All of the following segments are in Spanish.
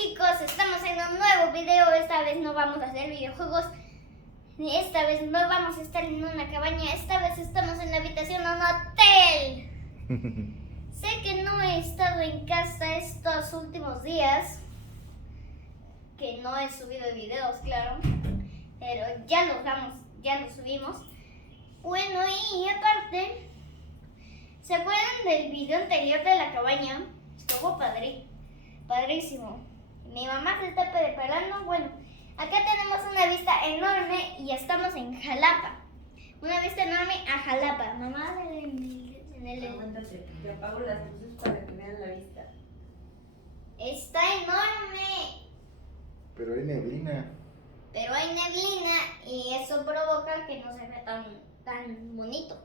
chicos, estamos en un nuevo video. Esta vez no vamos a hacer videojuegos. Esta vez no vamos a estar en una cabaña. Esta vez estamos en la habitación de un hotel. Sé que no he estado en casa estos últimos días, que no he subido videos, claro, pero ya los subimos. Bueno, y aparte, ¿se acuerdan del video anterior de la cabaña? Estuvo padrísimo. Mi mamá se está preparando. Bueno, acá tenemos una vista enorme y estamos en Jalapa. Una vista enorme a Jalapa. Mamá, Aguántate, te apago las luces para que vean la vista. está enorme, Pero hay neblina. pero hay neblina y eso provoca que no se vea tan bonito.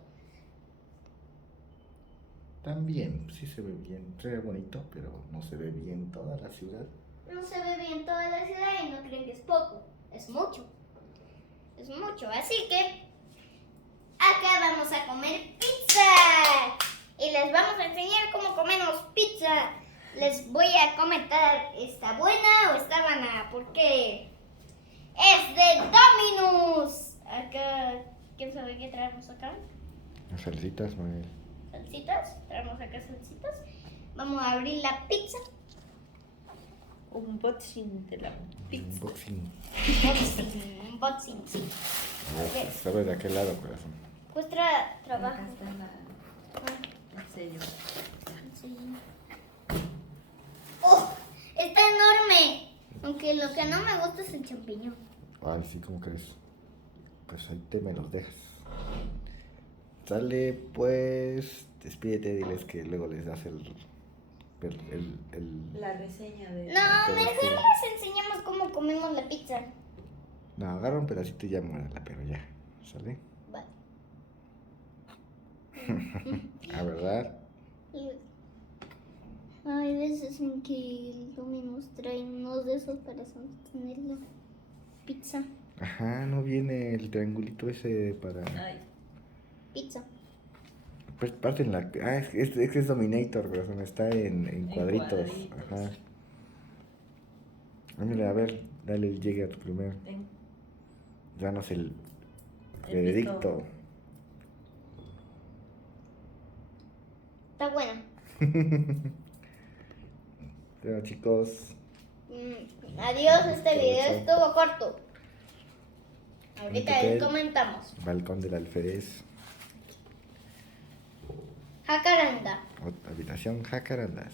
También, sí se ve bien, se ve bonito, pero no se ve bien toda la ciudad. No se ve bien toda la ciudad y no creen que es poco, es mucho. Es mucho, así que acá vamos a comer pizza. Y les vamos a enseñar cómo comemos pizza. Les voy a comentar, ¿está buena o está mala? Porque es de Domino's. Acá, ¿quién sabe qué traemos acá? Las salsitas, Manuel. Salsitas, traemos acá salsitas. Vamos a abrir la pizza. Unboxing de la pizza. Unboxing. Unboxing, sí. A ver, sabe de aquel lado, corazón. Pues Acá trabajo. está el sello. Sí. ¡Oh! Está enorme. Aunque lo que no me gusta es el champiñón. Ay, sí, ¿cómo crees? Pues ahí te me los dejas. Sale, pues, despídete, diles que luego les das La reseña de... No, mejor les enseñamos cómo comemos la pizza. No, agarra un pedacito y ya muérala, pero ya, ¿sale? Vale. ¿Ah, verdad? Hay veces en que el Domino's trae unos de esos para sostener la pizza. Ajá, no viene el triangulito ese para... Ay, Pizza. Pues parten la... Ah, es que es Dominator, corazón, está en cuadritos. cuadritos. Ajá. Ah, mira, a ver, dale el llegue a tu primero. ven. Danos el El veredicto. Está buena. Bueno, chicos, Adiós, este video Provecho. estuvo corto. Ahorita Hotel. comentamos. balcón del alférez, Jacaranda. habitación Jacarandas.